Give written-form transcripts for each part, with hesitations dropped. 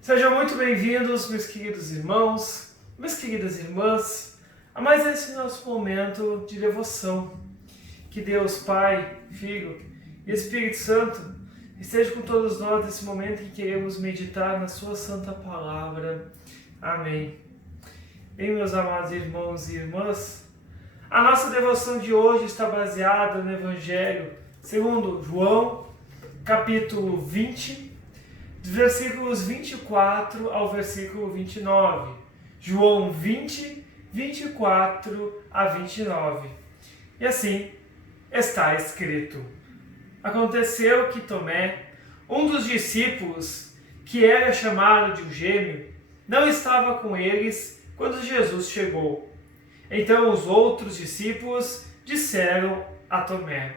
Sejam muito bem-vindos, meus queridos irmãos, minhas queridas irmãs, a mais esse nosso momento de devoção. Que Deus, Pai, Filho e Espírito Santo esteja com todos nós nesse momento em que queremos meditar na Sua Santa Palavra. Amém. Bem, meus amados irmãos e irmãs, a nossa devoção de hoje está baseada no Evangelho segundo João, capítulo 20, dos versículos 24 ao versículo 29. João 20, 24 a 29. E assim está escrito: Aconteceu que Tomé, um dos discípulos, que era chamado de um gêmeo, não estava com eles quando Jesus chegou. Então os outros discípulos disseram a Tomé: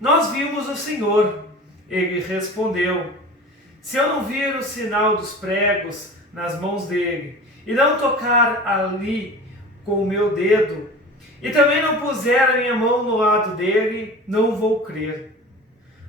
Nós vimos o Senhor. Ele respondeu: Se eu não vir o sinal dos pregos nas mãos dele, e não tocar ali com o meu dedo, e também não puser a minha mão no lado dele, não vou crer.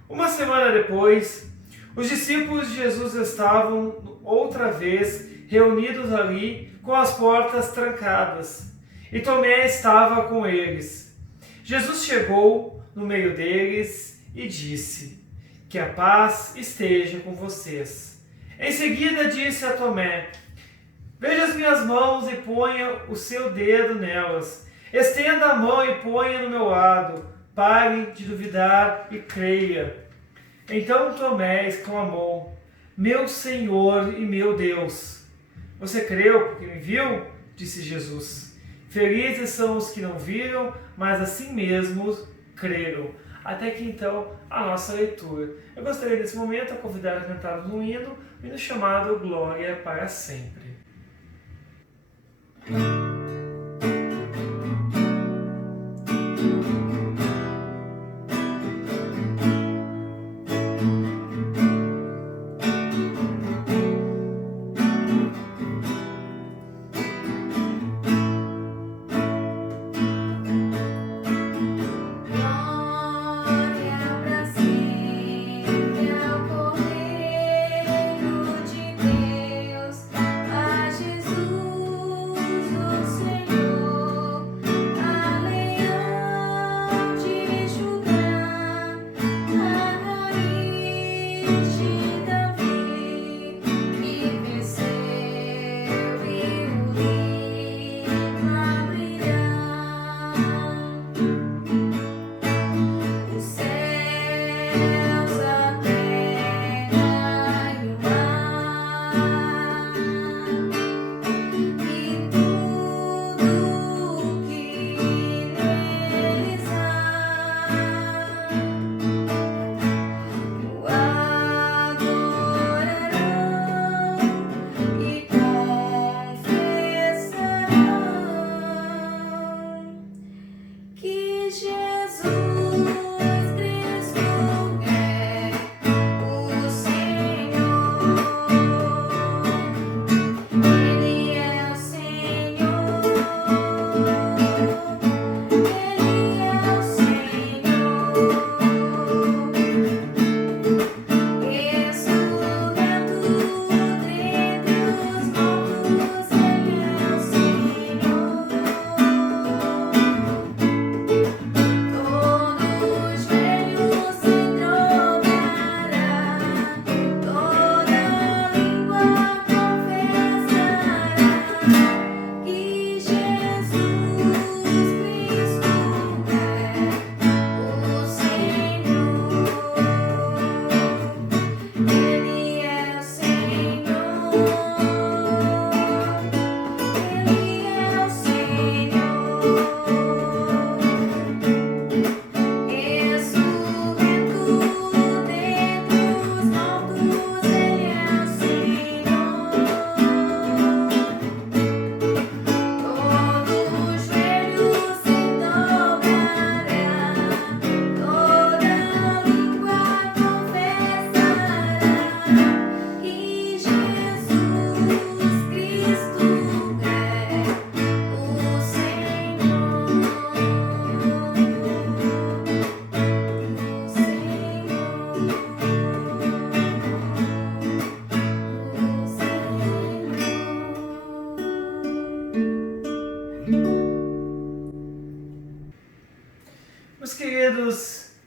Uma semana depois, os discípulos de Jesus estavam outra vez reunidos ali com as portas trancadas, e Tomé estava com eles. Jesus chegou no meio deles e disse: Que a paz esteja com vocês. Em seguida disse a Tomé: Veja as minhas mãos e ponha o seu dedo nelas. Estenda a mão e ponha no meu lado. Pare de duvidar e creia. Então Tomé exclamou: Meu Senhor e meu Deus! Você creu porque me viu? Disse Jesus. Felizes são os que não viram, mas assim mesmo creram. Até que então a nossa leitura. Eu gostaria nesse momento a convidar a cantarmos um hino chamado Glória para Sempre. Jesus,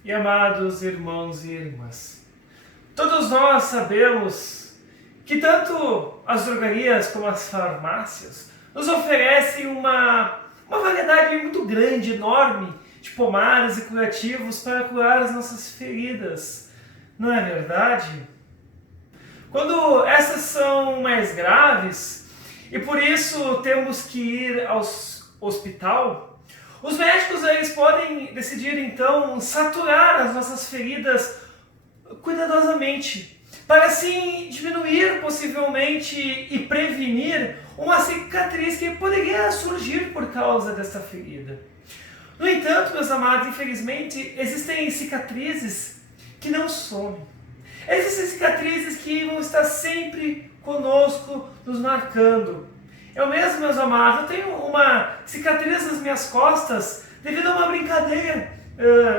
e amados irmãos e irmãs. Todos nós sabemos que tanto as drogarias como as farmácias nos oferecem uma variedade muito grande, enorme, de pomares e curativos para curar as nossas feridas. Não é verdade? Quando essas são mais graves e por isso temos que ir ao hospital, os médicos eles podem decidir então saturar as nossas feridas cuidadosamente, para assim diminuir possivelmente e prevenir uma cicatriz que poderia surgir por causa dessa ferida. No entanto, meus amados, infelizmente existem cicatrizes que não somem. Existem cicatrizes que vão estar sempre conosco, nos marcando. Eu mesmo, meus amados, eu tenho uma cicatriz nas minhas costas devido a uma brincadeira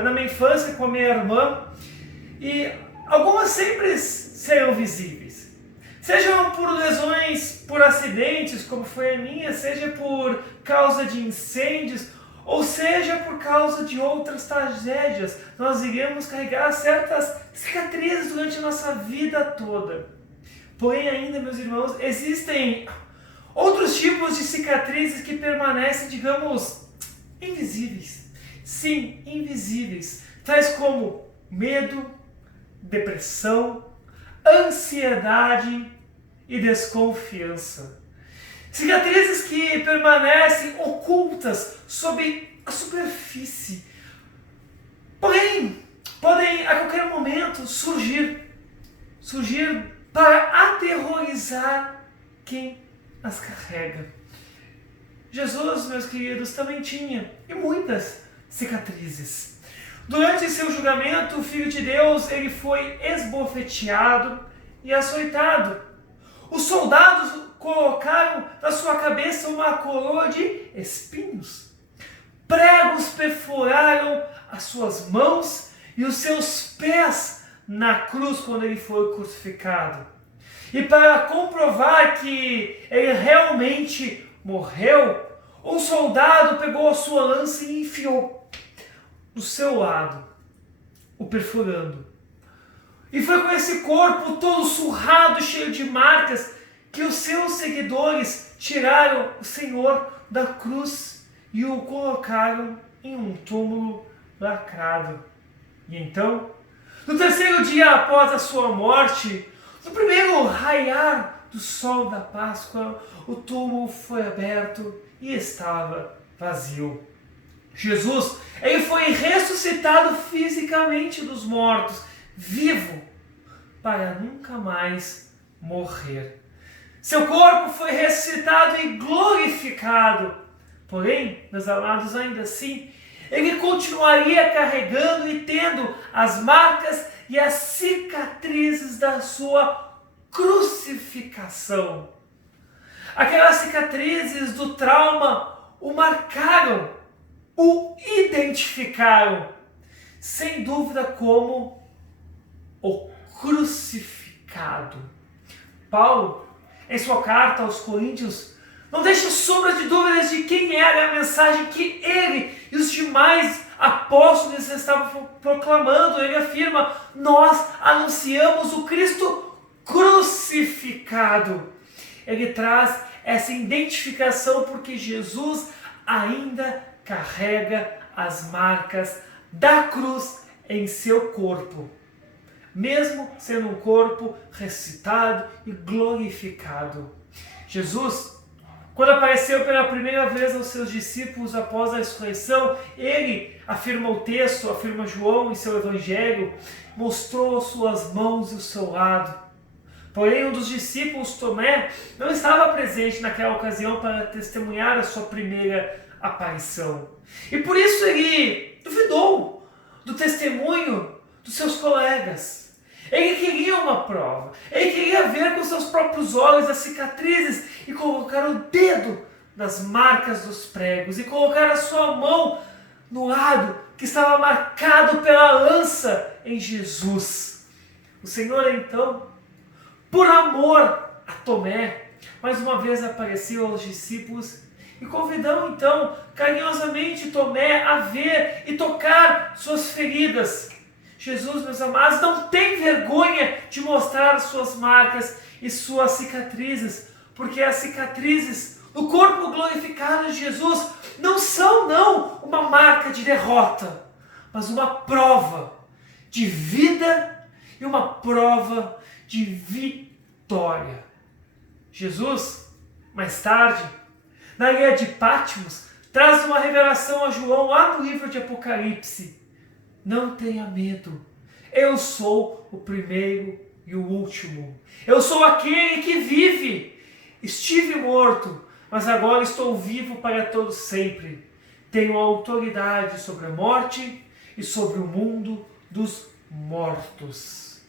na minha infância com a minha irmã. E algumas sempre serão visíveis. Sejam por lesões, por acidentes, como foi a minha, seja por causa de incêndios, ou seja por causa de outras tragédias. Nós iremos carregar certas cicatrizes durante a nossa vida toda. Porém ainda, meus irmãos, existem outros tipos de cicatrizes que permanecem, digamos, invisíveis. Sim, invisíveis. Tais como medo, depressão, ansiedade e desconfiança. Cicatrizes que permanecem ocultas sob a superfície, porém podem a qualquer momento surgir para aterrorizar quem as carrega. Jesus, meus queridos, também tinha e muitas cicatrizes. Durante seu julgamento, o Filho de Deus ele foi esbofeteado e açoitado. Os soldados colocaram na sua cabeça uma coroa de espinhos. Pregos perfuraram as suas mãos e os seus pés na cruz quando ele foi crucificado. E para comprovar que ele realmente morreu, um soldado pegou a sua lança e enfiou do seu lado, o perfurando. E foi com esse corpo todo surrado, cheio de marcas, que os seus seguidores tiraram o Senhor da cruz e o colocaram em um túmulo lacrado. E então, no terceiro dia após a sua morte, no primeiro raiar do sol da Páscoa, o túmulo foi aberto e estava vazio. Jesus, ele foi ressuscitado fisicamente dos mortos, vivo, para nunca mais morrer. Seu corpo foi ressuscitado e glorificado. Porém, meus amados, ainda assim, ele continuaria carregando e tendo as marcas e as cicatrizes da sua crucificação. Aquelas cicatrizes do trauma o marcaram, o identificaram, sem dúvida, como o crucificado. Paulo, em sua carta aos Coríntios, não deixa sombra de dúvidas de quem era a mensagem que ele e os demais apóstolos estavam proclamando. Ele afirma: nós anunciamos o Cristo crucificado. Ele traz essa identificação porque Jesus ainda carrega as marcas da cruz em seu corpo, mesmo sendo um corpo ressuscitado e glorificado. Jesus, quando apareceu pela primeira vez aos seus discípulos após a ressurreição, ele, afirma o texto, afirma João em seu evangelho, mostrou suas mãos e o seu lado. Porém, um dos discípulos, Tomé, não estava presente naquela ocasião para testemunhar a sua primeira aparição. E por isso ele duvidou do testemunho dos seus colegas. Ele queria uma prova. Ele queria ver com seus próprios olhos as cicatrizes e colocar o dedo nas marcas dos pregos e colocar a sua mão no lado que estava marcado pela lança em Jesus. O Senhor, então, por amor a Tomé, mais uma vez apareceu aos discípulos e convidou então carinhosamente Tomé a ver e tocar suas feridas. Jesus, meus amados, não tem vergonha de mostrar suas marcas e suas cicatrizes, porque as cicatrizes no corpo glorificado de Jesus não são uma marca de derrota, mas uma prova de vida e uma prova de vitória. Jesus, mais tarde, na ilha de Patmos, traz uma revelação a João lá no livro de Apocalipse. Não tenha medo, eu sou o primeiro e o último. Eu sou aquele que vive. Estive morto, mas agora estou vivo para todo sempre. Tenho autoridade sobre a morte e sobre o mundo dos mortos.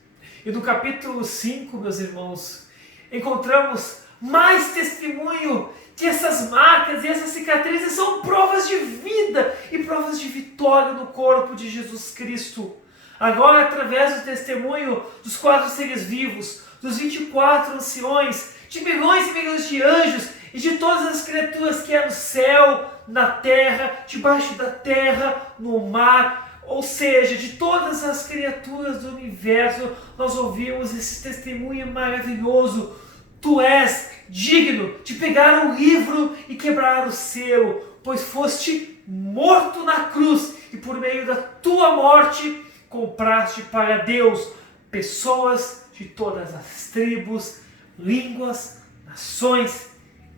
E no capítulo 5, meus irmãos, encontramos mais testemunho que essas marcas e essas cicatrizes são provas de vida e provas de vitória no corpo de Jesus Cristo. Agora, através do testemunho dos 4 seres vivos, dos 24 anciões, de milhões e milhões de anjos e de todas as criaturas que há no céu, na terra, debaixo da terra, no mar, ou seja, de todas as criaturas do universo, nós ouvimos esse testemunho maravilhoso. Tu és digno de pegar o livro e quebrar o selo, pois foste morto na cruz e por meio da tua morte compraste para Deus pessoas de todas as tribos, línguas, nações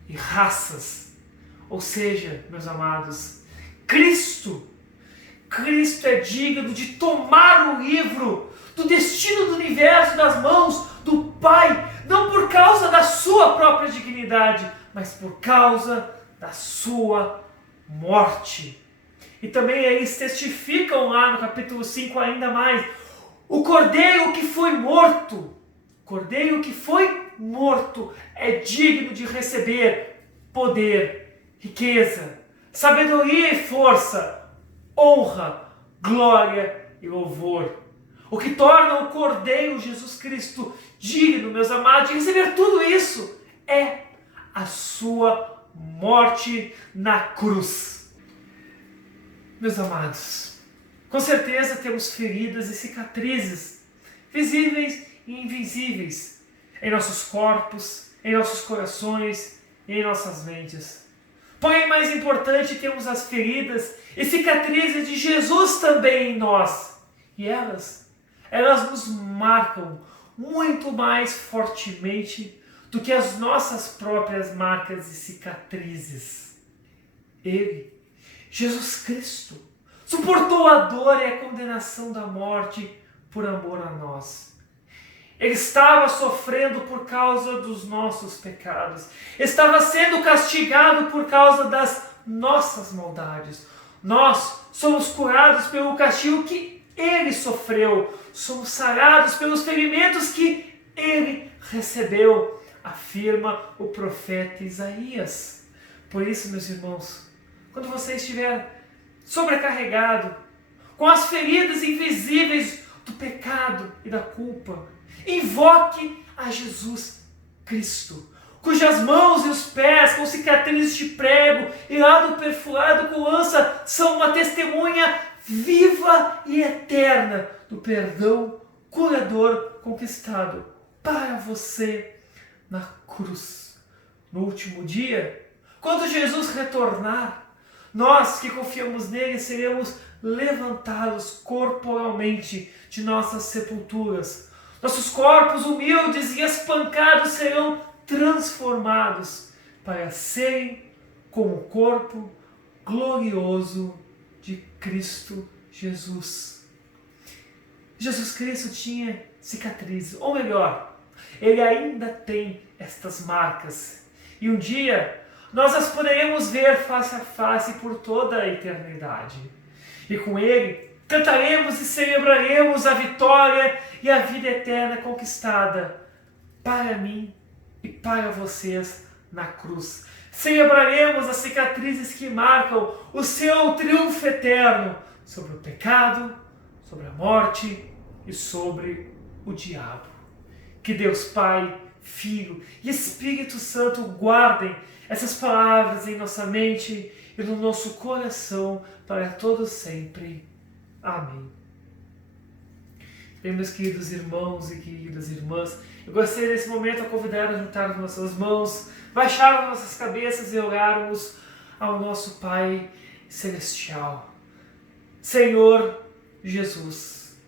e raças. Ou seja, meus amados, Cristo é digno de tomar o livro do destino do universo das mãos do Pai, não por causa da sua própria dignidade, mas por causa da sua morte. E também eles testificam lá no capítulo 5 ainda mais, o Cordeiro que foi morto, é digno de receber poder, riqueza, sabedoria e força, honra, glória e louvor. O que torna o Cordeiro Jesus Cristo digno, meus amados, de receber tudo isso é a sua morte na cruz. Meus amados, com certeza temos feridas e cicatrizes, visíveis e invisíveis, em nossos corpos, em nossos corações e em nossas mentes. Porém, mais importante, temos as feridas e cicatrizes de Jesus também em nós. E elas nos marcam muito mais fortemente do que as nossas próprias marcas e cicatrizes. Ele, Jesus Cristo, suportou a dor e a condenação da morte por amor a nós. Ele estava sofrendo por causa dos nossos pecados. Estava sendo castigado por causa das nossas maldades. Nós somos curados pelo castigo que Ele sofreu. Somos sarados pelos ferimentos que Ele recebeu, afirma o profeta Isaías. Por isso, meus irmãos, quando você estiver sobrecarregado, com as feridas invisíveis do pecado e da culpa, invoque a Jesus Cristo, cujas mãos e os pés com cicatrizes de prego e lado perfurado com lança são uma testemunha viva e eterna do perdão curador conquistado para você na cruz. No último dia, quando Jesus retornar, nós que confiamos nele seremos levantados corporalmente de nossas sepulturas. Nossos corpos humildes e espancados serão transformados para serem como o corpo glorioso de Cristo Jesus. Jesus Cristo tinha cicatrizes, ou melhor, ele ainda tem estas marcas. E um dia nós as poderemos ver face a face por toda a eternidade. E com ele cantaremos e celebraremos a vitória e a vida eterna conquistada para mim e para vocês na cruz. Celebraremos as cicatrizes que marcam o seu triunfo eterno sobre o pecado, sobre a morte e sobre o diabo. Que Deus Pai, Filho e Espírito Santo guardem essas palavras em nossa mente e no nosso coração para todo sempre. Amém. Bem, meus queridos irmãos e queridas irmãs, eu gostaria nesse momento a convidar a juntar as nossas mãos, baixar as nossas cabeças e orarmos ao nosso Pai Celestial. Senhor Jesus,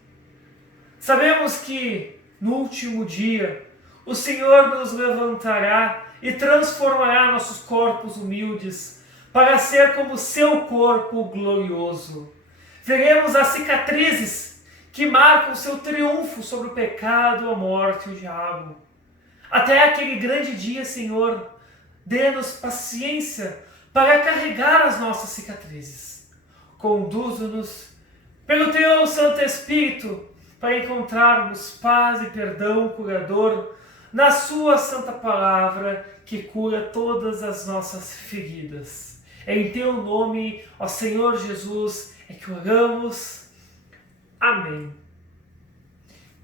sabemos que no último dia o Senhor nos levantará e transformará nossos corpos humildes para ser como seu corpo glorioso. Veremos as cicatrizes que marcam seu triunfo sobre o pecado, a morte e o diabo. Até aquele grande dia, Senhor, dê-nos paciência para carregar as nossas cicatrizes. Conduza-nos pelo Teu Santo Espírito para encontrarmos paz e perdão curador na Sua Santa Palavra que cura todas as nossas feridas. Em Teu nome, ó Senhor Jesus, é que oramos. Amém.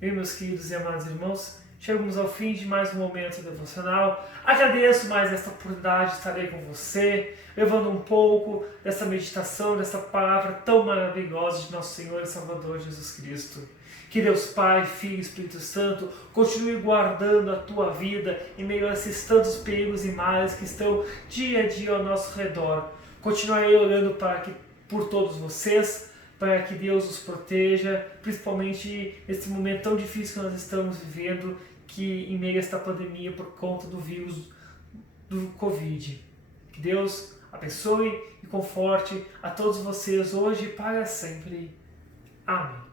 Bem, meus queridos e amados irmãos, chegamos ao fim de mais um momento devocional. Agradeço mais esta oportunidade de estar aí com você, levando um pouco dessa meditação, dessa palavra tão maravilhosa de nosso Senhor e Salvador Jesus Cristo. Que Deus Pai, Filho e Espírito Santo continue guardando a tua vida em meio a esses tantos perigos e males que estão dia a dia ao nosso redor. Continuarei orando por todos vocês, para que Deus os proteja, principalmente nesse momento tão difícil que nós estamos vivendo, que em meio a esta pandemia por conta do vírus do Covid. Que Deus abençoe e conforte a todos vocês hoje e para sempre. Amém.